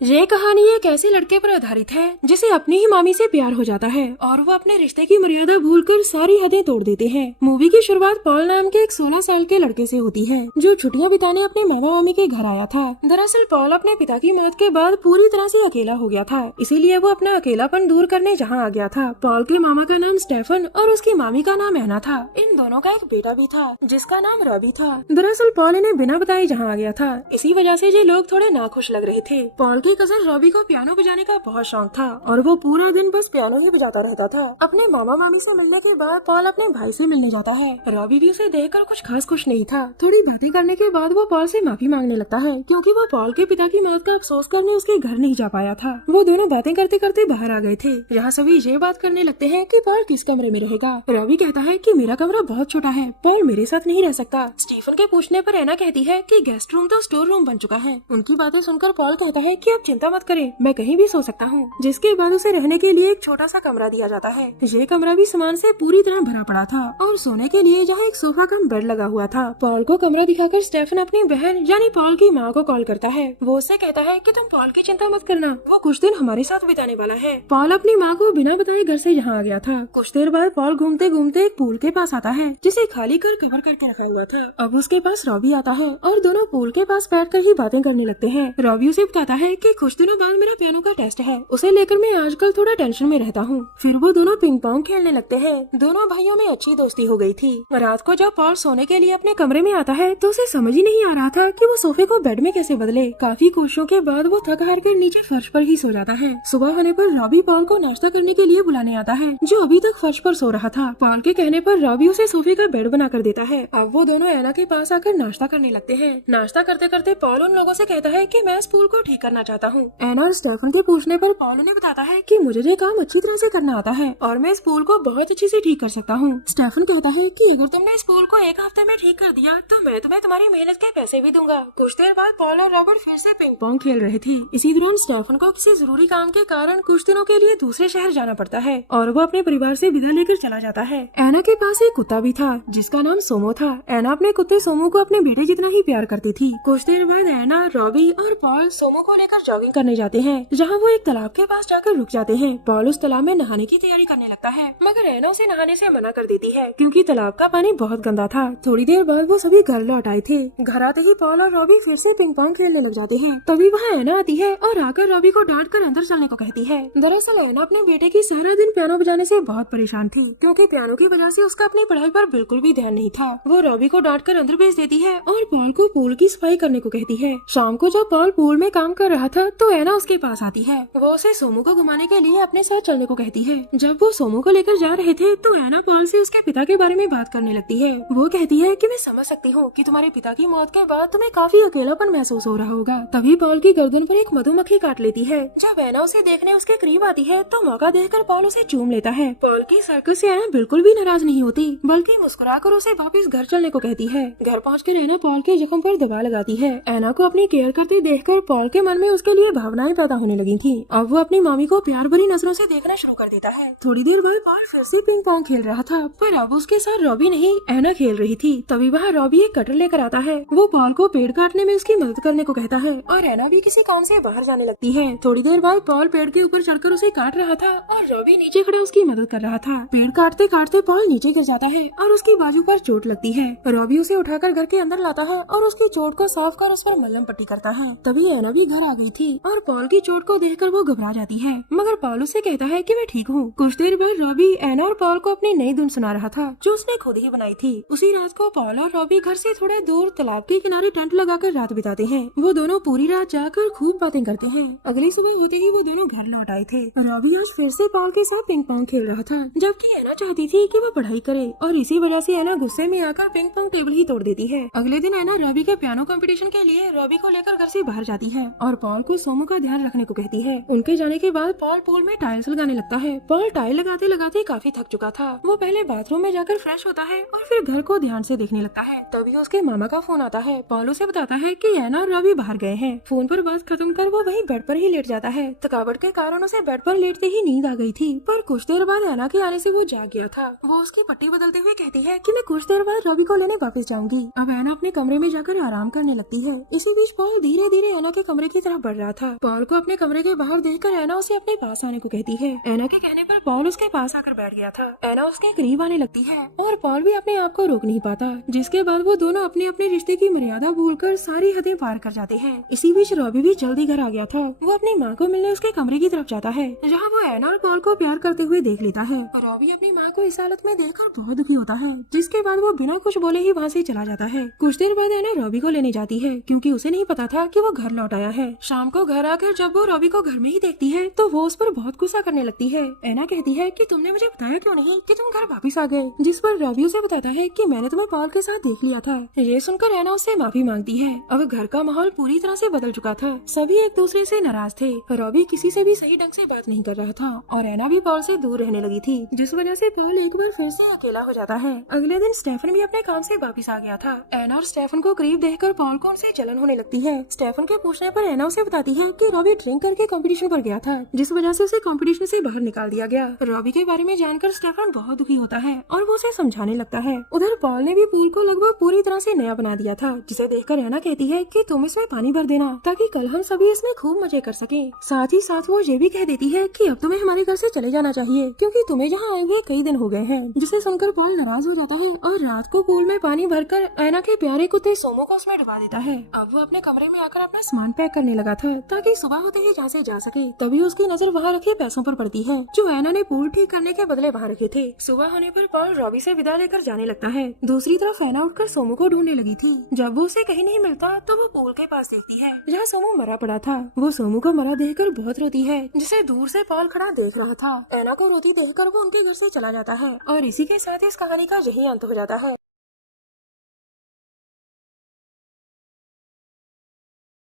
ये कहानी एक ऐसे लड़के पर आधारित है जिसे अपनी ही मामी से प्यार हो जाता है और वो अपने रिश्ते की मर्यादा भूलकर सारी हदें तोड़ देते हैं। मूवी की शुरुआत पॉल नाम के एक 16 साल के लड़के से होती है जो छुट्टियां बिताने अपने मामा मामी के घर आया था। दरअसल पॉल अपने पिता की मौत के बाद पूरी तरह से अकेला हो गया था, इसीलिए वो अपना अकेलापन दूर करने जहाँ आ गया था। पॉल के मामा का नाम स्टेफन और उसकी मामी का नाम एना था। इन दोनों का एक बेटा भी था जिसका नाम रॉबी था। दरअसल पॉल इन्हें बिना बताए जहाँ आ गया था, इसी वजह से ये लोग थोड़े नाखुश लग रहे थे। पॉल की कजन रॉबी को पियानो बजाने का बहुत शौक था और वो पूरा दिन बस पियानो ही बजाता रहता था। अपने मामा मामी से मिलने के बाद पॉल अपने भाई से मिलने जाता है। रॉबी भी उसे देखकर कुछ खास खुश नहीं था। थोड़ी बातें करने के बाद वो पॉल से माफी मांगने लगता है क्योंकि वो पॉल के पिता की मौत का अफसोस करने उसके घर नहीं जा पाया था। वो दोनों बातें करते करते बाहर आ गए थे। यहाँ सभी ये बात करने लगते हैं कि पॉल किस कमरे में रहेगा। रॉबी कहता है कि मेरा कमरा बहुत छोटा है, पॉल मेरे साथ नहीं रह सकता। स्टीफन के पूछने पर एना कहती है कि गेस्ट रूम तो स्टोर रूम बन चुका है। उनकी बातें सुनकर पॉल कहता है कि आप चिंता मत करें, मैं कहीं भी सो सकता हूँ। जिसके बाद उसे रहने के लिए एक छोटा सा कमरा दिया जाता है। ये कमरा भी सामान से पूरी तरह भरा पड़ा था और सोने के लिए जहाँ एक सोफा कम बेड लगा हुआ था। पॉल को कमरा दिखाकर स्टेफन अपनी बहन यानी पॉल की माँ को कॉल करता है। वो उससे कहता है कि तुम पॉल की चिंता मत करना, वो कुछ दिन हमारे साथ बिताने वाला है। पॉल अपनी माँ को बिना बताए घर से यहाँ आ गया था। कुछ देर बाद पॉल घूमते घूमते एक पूल के पास आता है जिसे खाली कर कवर करके रखा हुआ था। अब उसके पास रॉबी आता है और दोनों पूल के पास बैठकर ही बातें करने लगते हैं। रॉबी उसे बताता है कि कुछ दिनों बाद मेरा पियानो का टेस्ट है, उसे लेकर मैं आजकल थोड़ा टेंशन में रहता हूँ। फिर वो दोनों पिंग पोंग खेलने लगते हैं। दोनों भाइयों में अच्छी दोस्ती हो गई थी। रात को जब पॉल सोने के लिए अपने कमरे में आता है तो उसे समझ ही नहीं आ रहा था कि वो सोफे को बेड में कैसे बदले। काफी कोशिशों के बाद वो थक हार कर नीचे फर्श पर ही सो जाता है। सुबह होने पर रॉबी पॉल को नाश्ता करने के लिए बुलाने आता है जो अभी तक फर्श पर सो रहा था। पॉल के कहने पर रॉबी उसे सोफे का बेड बना कर देता है। अब वो दोनों एना के पास आकर नाश्ता करने लगते हैं। नाश्ता करते करते पॉल उन लोगों से कहता है कि मैं इस पूल को ठीक करना चाहता हूँ। एना और स्टेफन के पूछने पर पॉल उन्हें बताता है कि मुझे ये काम अच्छी तरह से करना आता है और मैं इस पूल को बहुत अच्छी से ठीक कर सकता हूँ। स्टेफन कहता है कि अगर तुमने इस पूल को एक हफ्ते में ठीक कर दिया तो मैं तुम्हें तुम्हारी मेहनत के पैसे भी दूंगा। कुछ देर बाद पॉल और रॉबर्ट फिर से पिंग पोंग खेल रहे थे। इसी दौरान स्टेफन को किसी जरूरी काम के कारण कुछ दिनों के लिए दूसरे शहर जाना पड़ता है और वो अपने परिवार से विदा लेकर चला जाता है। एना के पास एक कुत्ता भी था जिसका नाम सोमो था। एना अपने कुत्ते सोमो को अपने बेटे जितना ही प्यार करती थी। कुछ देर बाद एना, रॉबी और पॉल सोमो को लेकर जॉगिंग करने जाते हैं जहाँ वो एक तालाब के पास जाकर रुक जाते हैं। पॉल उस तालाब में नहाने की तैयारी करने लगता है मगर एना उसे नहाने से मना कर देती है क्योंकि तालाब का पानी बहुत गंदा था। थोड़ी देर बाद वो सभी घर लौट आए थे। घर आते ही पॉल और रॉबी फिर से पिंग पोंग खेलने लग जाते हैं। तभी वहाँ एना आती है और आकर रॉबी को डांट कर अंदर चलने को कहती है। दरअसल एना अपने बेटे की सारा दिन पियानो बजाने से बहुत परेशान थी क्योंकि पियानो की वजह से उसका अपनी पढ़ाई पर बिल्कुल भी ध्यान नहीं था। वो रॉबी को डांट कर अंदर भेज देती है और पॉल को पूल की सफाई करने को कहती है। शाम को जब पॉल पूल में काम कर रहा था तो एना उसके पास आती है। वो उसे सोमू को घुमाने के लिए अपने साथ चलने को कहती है। जब वो सोमू को लेकर जा रहे थे तो एना पॉल से उसके पिता के बारे में बात करने लगती है। वो कहती है कि मैं समझ सकती हूँ कि तुम्हारे पिता की मौत के बाद तुम्हें काफी अकेलापन महसूस हो रहा होगा। तभी पॉल की गर्दन पर एक मधुमक्खी काट लेती है। जब एना उसे देखने उसके करीब आती है तो मौका देखकर पॉल उसे चूम लेता है। पॉल की सर्कस से एना बिल्कुल भी नाराज नहीं होती बल्कि मुस्कुराकर उसे वापस घर चलने को कहती है। घर पहुँचकर एना पॉल के जख्म पर दवा लगाती है। एना को अपनी केयर करते देखकर पॉल के मन में उसके लिए भावनाएं पैदा होने लगी थी। अब वो अपनी मामी को प्यार भरी नजरों से देखना शुरू कर देता है। थोड़ी देर बाद पॉल फिर से पिंग पोंग खेल रहा था पर अब उसके साथ रॉबी नहीं एना खेल रही थी। तभी वहाँ रॉबी एक कटर लेकर आता है। वो पॉल को पेड़ काटने में उसकी मदद करने को कहता है और एना भी किसी काम से बाहर जाने लगती है। थोड़ी देर बाद पॉल पेड़ के ऊपर चढ़कर उसे काट रहा था और रॉबी नीचे खड़ा उसकी मदद कर रहा था। पेड़ काटते काटते पॉल नीचे गिर जाता है और उसकी बाजू पर चोट लगती है। रॉबी उसे उठाकर घर के अंदर लाता है और उसकी चोट को साफ कर उस पर मलहम पट्टी करता है। तभी एना भी घर आ गई थी और पॉल की चोट को देखकर वो घबरा जाती है मगर पॉल उसे कहता है कि मैं ठीक हूँ। कुछ देर बाद रॉबी एना और पॉल को अपनी नई धुन सुना रहा था जो उसने खुद ही बनाई थी। उसी रात को पॉल और रॉबी घर से थोड़े दूर तालाब के किनारे टेंट लगाकर रात बिताते हैं। वो दोनों पूरी रात जाकर खूब बातें करते हैं। अगली सुबह होते ही वो दोनों घर लौट आए थे। रॉबी आज फिर से पॉल के साथ पिंग पोंग खेल रहा था जबकि एना चाहती थी कि वो पढ़ाई करे और इसी वजह से एना गुस्से में आकर पिंग पोंग टेबल ही तोड़ देती है। अगले दिन एना रॉबी के पियानो कंपटीशन के लिए रॉबी को लेकर घर से बाहर जाती है और पॉल को सोमू का ध्यान रखने को कहती है। उनके जाने के बाद पॉल पूल में टाइल्स लगाने लगता है। पॉल टाइल लगाते लगाते काफी थक चुका था। वो पहले बाथरूम में जाकर फ्रेश होता है और फिर घर को ध्यान से देखने लगता है। तभी उसके मामा का फोन आता है। पॉल उसे बताता है कि एना और रॉबी बाहर गए हैं। फोन पर बात खत्म कर वो वहीं बेड पर ही लेट जाता है। थकावट के कारण उसे बेड पर लेटते ही नींद आ गई थी पर कुछ देर बाद एना के आने से वो जाग गया था। वो उसकी पट्टी बदलते हुए कहती है कि मैं कुछ देर बाद रॉबी को लेने वापस जाऊंगी। अब एना अपने कमरे में जाकर आराम करने लगती है। इसी बीच पॉल धीरे धीरे एना के कमरे की तरफ बढ़ रहा था। पॉल को अपने कमरे के बाहर देखकर एना उसे अपने पास आने को कहती है। एना के कहने पर पॉल उसके पास आकर बैठ गया था। एना उसके करीब आने लगती है और पॉल भी अपने आप को रोक नहीं पाता, जिसके बाद वो दोनों अपने अपने रिश्ते की मर्यादा भूलकर सारी हदें पार कर जाते हैं। इसी बीच रॉबी भी जल्दी घर आ गया था। वो अपनी माँ को मिलने उसके कमरे की तरफ जाता है, जहाँ वो एना और पॉल को प्यार करते हुए देख लेता है। रॉबी अपनी माँ को इस हालत में देखकर बहुत दुखी होता है, जिसके बाद वो बिना कुछ बोले ही वहाँ से चला जाता है। कुछ देर बाद एना रॉबी को लेने जाती है, क्योंकि उसे नहीं पता था कि वो घर लौट आया है। शाम को घर आकर जब वो रॉबी को घर में ही देखती है तो वो उस पर बहुत गुस्सा करने लगती है। एना कहती है कि तुमने मुझे बताया क्यों नहीं कि तुम घर वापस आ गए, जिस पर रॉबी उसे बताता है कि मैंने तुम्हें पॉल के साथ देख लिया था। ये सुनकर एना उससे माफी मांगती है। अब घर का माहौल पूरी तरह से बदल चुका था। सभी एक दूसरे से नाराज थे। रॉबी किसी से भी सही ढंग से बात नहीं कर रहा था और एना भी पॉल से दूर रहने लगी थी, जिस वजह से पॉल एक बार फिर से अकेला हो जाता है। अगले दिन स्टेफन भी अपने काम से वापस आ गया था। एना और स्टेफन को करीब देखकर पॉल को उनसे जलन होने लगती है। स्टेफन के पूछने पर एना उसे बताती है कि रॉबी ड्रिंक करके कंपटीशन पर गया था, जिस वजह से उसे कंपटीशन से बाहर निकाल दिया गया। रॉबी के बारे में जानकर स्टेफन बहुत दुखी होता है और वो उसे समझाने लगता है। उधर पॉल ने भी पूल को लगभग पूरी तरह से नया बना दिया था, जिसे देखकर एना कहती है कि तुम इसमें पानी भर देना ताकि कल हम सभी इसमें खूब मजे कर सकें। साथ ही साथ वो ये भी कह देती है कि अब तुम्हें हमारे घर से चले जाना चाहिए, क्योंकि तुम्हें यहाँ आए हुए कई दिन हो गए हैं। जिसे सुनकर पॉल नाराज हो जाता है और रात को पूल में पानी भरकर एना के प्यारे कुत्ते सोमो को उसमें डुबा देता है। अब वो अपने कमरे में आकर अपना सामान पैक करने लगा था ताकि सुबह होते ही जहाँ से जा सके। तभी उसकी नजर वहाँ रखे पैसों पर पड़ती है जो एना ने पूल ठीक करने के बदले वहाँ रखे थे। सुबह होने पर पॉल रॉबी से विदा लेकर जाने लगता है। दूसरी तरफ एना उठकर सोमो को ढूंढने लगी थी। जब वो उसे कहीं नहीं मिलता तो वो पूल के पास देखती है जहाँ सोमो मरा पड़ा था। वो सोमो को मरा देखकर बहुत रोती है, जिसे दूर से पॉल खड़ा देख रहा था। एना को रोती देखकर वो उनके घर से चला जाता है और इसी के साथ इस कहानी का यही अंत हो जाता है।